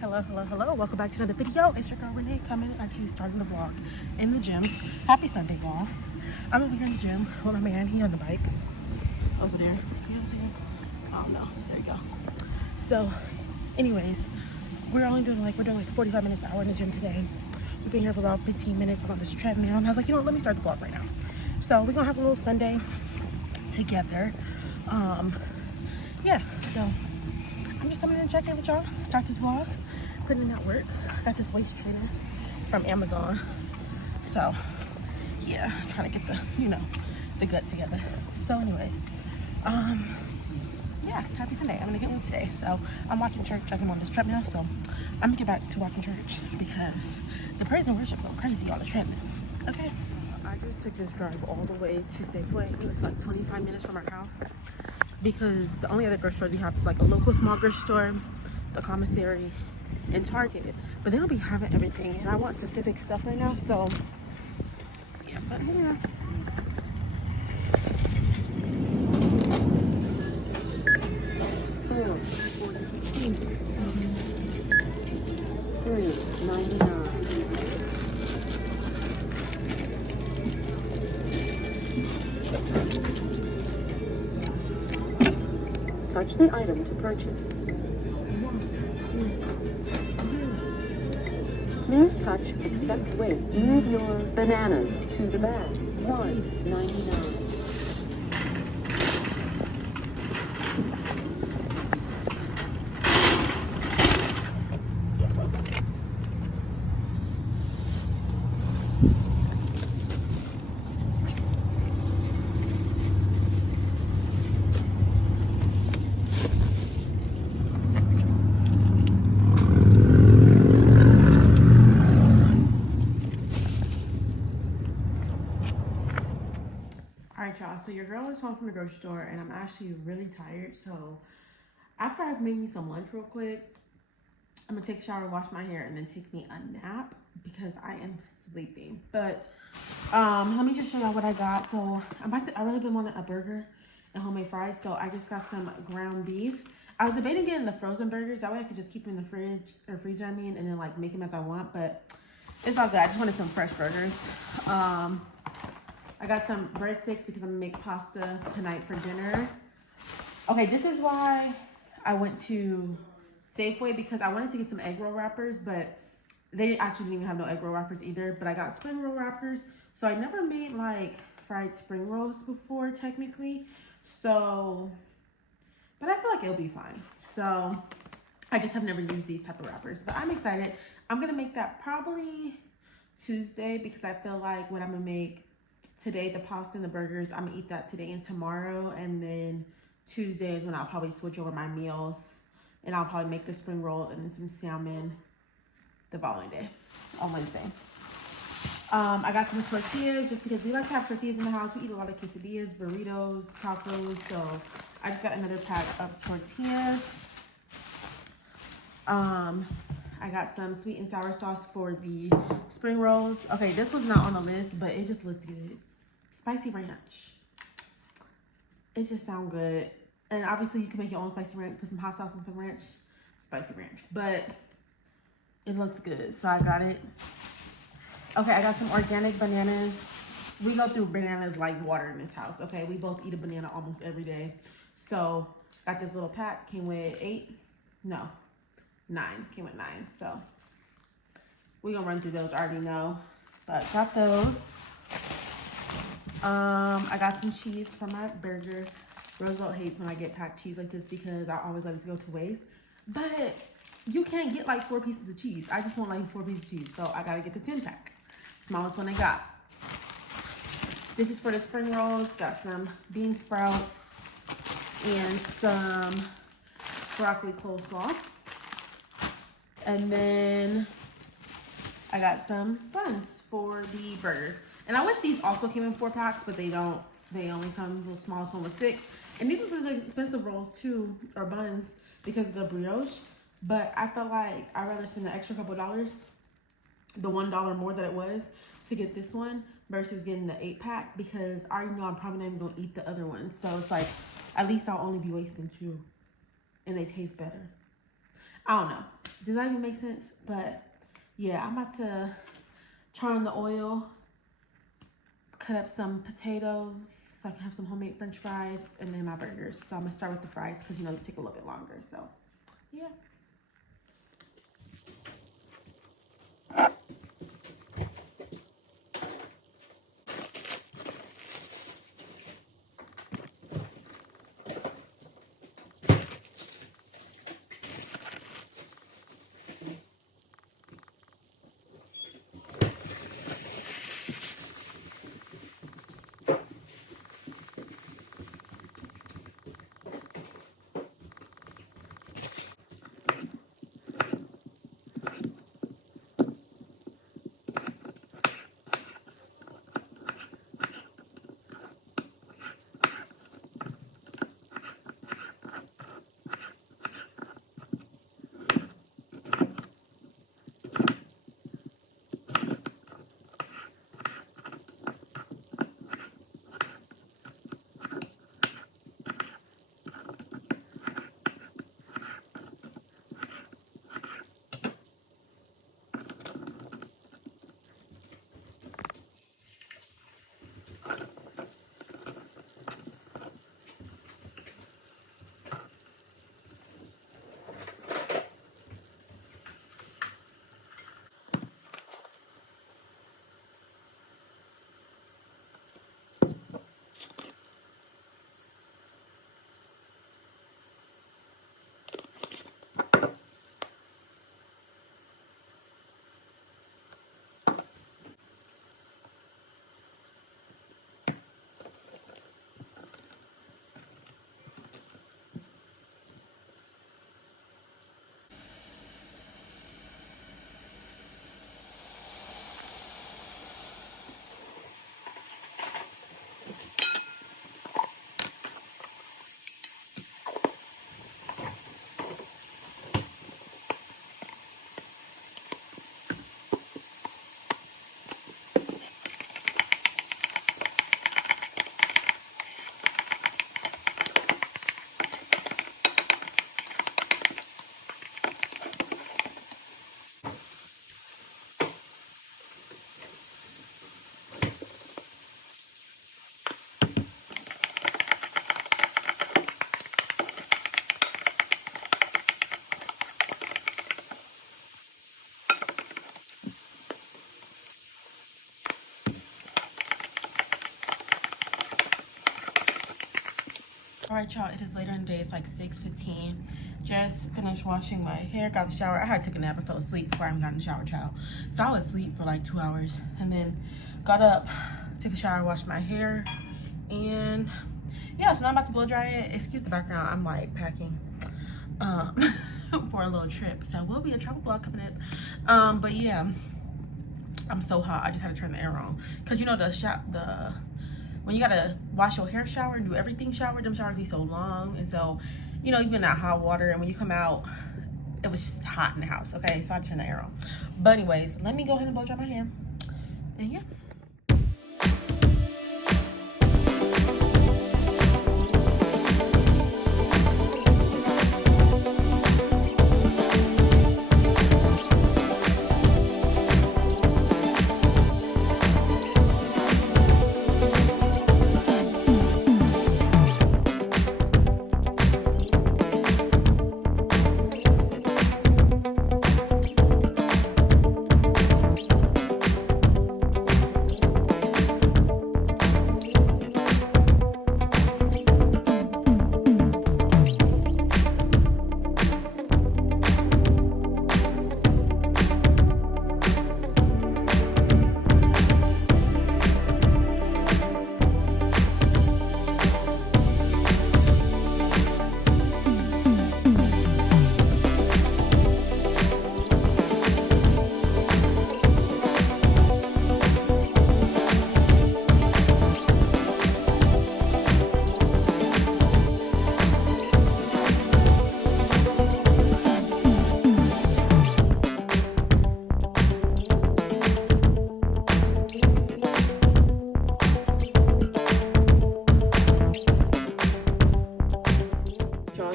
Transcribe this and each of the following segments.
Hello. Welcome back to another video. It's your girl Renee coming at you, starting the vlog in the gym. Happy Sunday, y'all. I'm over here in the gym with my man. He on the bike over there. You know what I'm saying? Oh no, there you go. So, anyways, we're doing like 45 minutes an hour in the gym today. We've been here for about 15 minutes on this treadmill, and I was like, you know what, let me start the vlog right now. So we're gonna have a little Sunday together. Yeah, so I'm just coming in and checking with y'all, start this vlog, putting in that work. I got this waist trainer from Amazon. So yeah, trying to get the, the gut together. So anyways, yeah, happy Sunday. I'm gonna get one today. So I'm watching church as I'm on this treadmill. So I'm gonna get back to watching church because the praise and worship go crazy on the treadmill. Okay. I just took this drive all the way to Safeway. It's like 25 minutes from our house, because the only other grocery stores we have is like a local small grocery store, the commissary, and Target. But they don't be having everything, and I want specific stuff right now. So yeah, but yeah. $3.99. Touch the item to purchase. Please touch accept weight. Move your bananas to the bags. $1.99. All right, y'all, so your girl is home from the grocery store and I'm actually really tired. So after I've made me some lunch real quick, I'm gonna take a shower, wash my hair, and then take me a nap because I am sleeping. But let me just show y'all what I got. So I really been wanting a burger and homemade fries. So I just got some ground beef. I was debating getting the frozen burgers. That way I could just keep them in the fridge or freezer, and then like make them as I want, but it's all good. I just wanted some fresh burgers. I got some breadsticks because I'm gonna make pasta tonight for dinner. Okay, this is why I went to Safeway, because I wanted to get some egg roll wrappers, but they actually didn't even have no egg roll wrappers either. But I got spring roll wrappers. So I never made like fried spring rolls before technically. So, but I feel like it'll be fine. So I just have never used these type of wrappers, but I'm excited. I'm gonna make that probably Tuesday because I feel like what I'm gonna make today, the pasta and the burgers, I'm gonna eat that today and tomorrow, and then Tuesday is when I'll probably switch over my meals, and I'll probably make the spring roll and then some salmon the following day on Wednesday. I got some tortillas just because we like to have tortillas in the house. We eat a lot of quesadillas, burritos, tacos, so I just got another pack of tortillas. I got some sweet and sour sauce for the spring rolls. Okay, this was not on the list, but it just looks good. Spicy ranch. It just sounds good. And obviously you can make your own spicy ranch, put some hot sauce and some ranch, spicy ranch. But it looks good, so I got it. Okay, I got some organic bananas. We go through bananas like water in this house, okay? We both eat a banana almost every day. So, got this little pack, came with 9, came with 9. So, we're gonna run through those, I already know. But got those. I got some cheese for my burger. Roosevelt hates when I get packed cheese like this because I always let it go to waste. But you can't get like 4 pieces of cheese. I just want like 4 pieces of cheese. So I gotta get the 10 pack. Smallest one I got. This is for the spring rolls. Got some bean sprouts and some broccoli coleslaw. And then I got some buns for the burgers. And I wish these also came in 4 packs, but they don't. They only come, the smallest one was 6. And these are the expensive rolls too, or buns, because of the brioche. But I felt like I'd rather spend the extra couple dollars, the $1 more that it was, to get this one versus getting the 8 pack, because I already know I'm probably not even gonna eat the other ones. So it's like, at least I'll only be wasting 2. And they taste better. I don't know. Does that even make sense? But yeah, I'm about to turn on the oil, cut up some potatoes so I can have some homemade french fries, and then my burgers. So I'm gonna start with the fries because you know they take a little bit longer. So yeah. All right, y'all, it is later in the day. It's like 6:15. Just finished washing my hair, got the shower. I had to take a nap. I fell asleep before I even got in the shower, child. So I was asleep for like 2 hours and then got up, took a shower, washed my hair, and yeah, so now I'm about to blow dry it. Excuse the background. I'm like packing for a little trip. So will be a travel vlog coming up. But yeah, I'm so hot. I just had to turn the air on because you know when you gotta wash your hair, shower, and do everything shower, them showers be so long. And so, you know, you've been in that hot water, and when you come out, it was just hot in the house, okay? So I turned the air on. But anyways, let me go ahead and blow dry my hair. And yeah.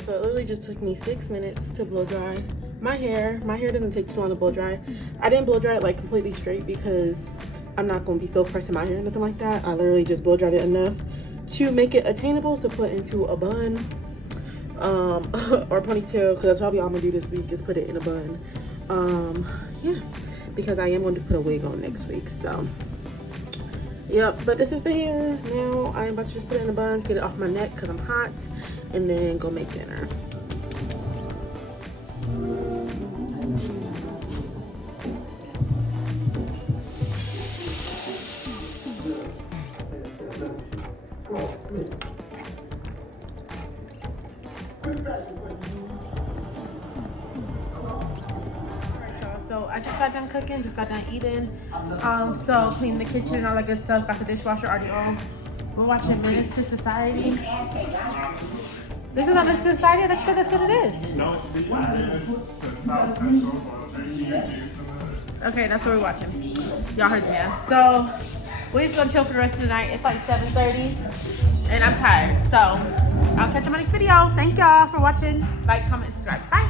So it literally just took me 6 minutes to blow dry my hair doesn't take too long to blow dry. I didn't blow dry it like completely straight because I'm not going to be so pressing my hair or nothing like that. I literally just blow dried it enough to make it attainable to put into a bun or ponytail, because that's probably all I'm gonna do this week is put it in a bun. Yeah, because I am going to put a wig on next week. So yep, but this is the hair. Now I am about to just put it in a bun, get it off my neck because I'm hot, and then go make dinner. So I just got done cooking, just got done eating. So clean the kitchen and all that good stuff. Got the dishwasher already on. We're watching Menace to Society. This is not Menace to Society. I'm sure that's what it is. No, Okay, that's what we're watching. Y'all heard the man. So we're just gonna chill for the rest of the night. It's like 7:30, and I'm tired. So I'll catch you on my next video. Thank y'all for watching. Like, comment, subscribe. Bye.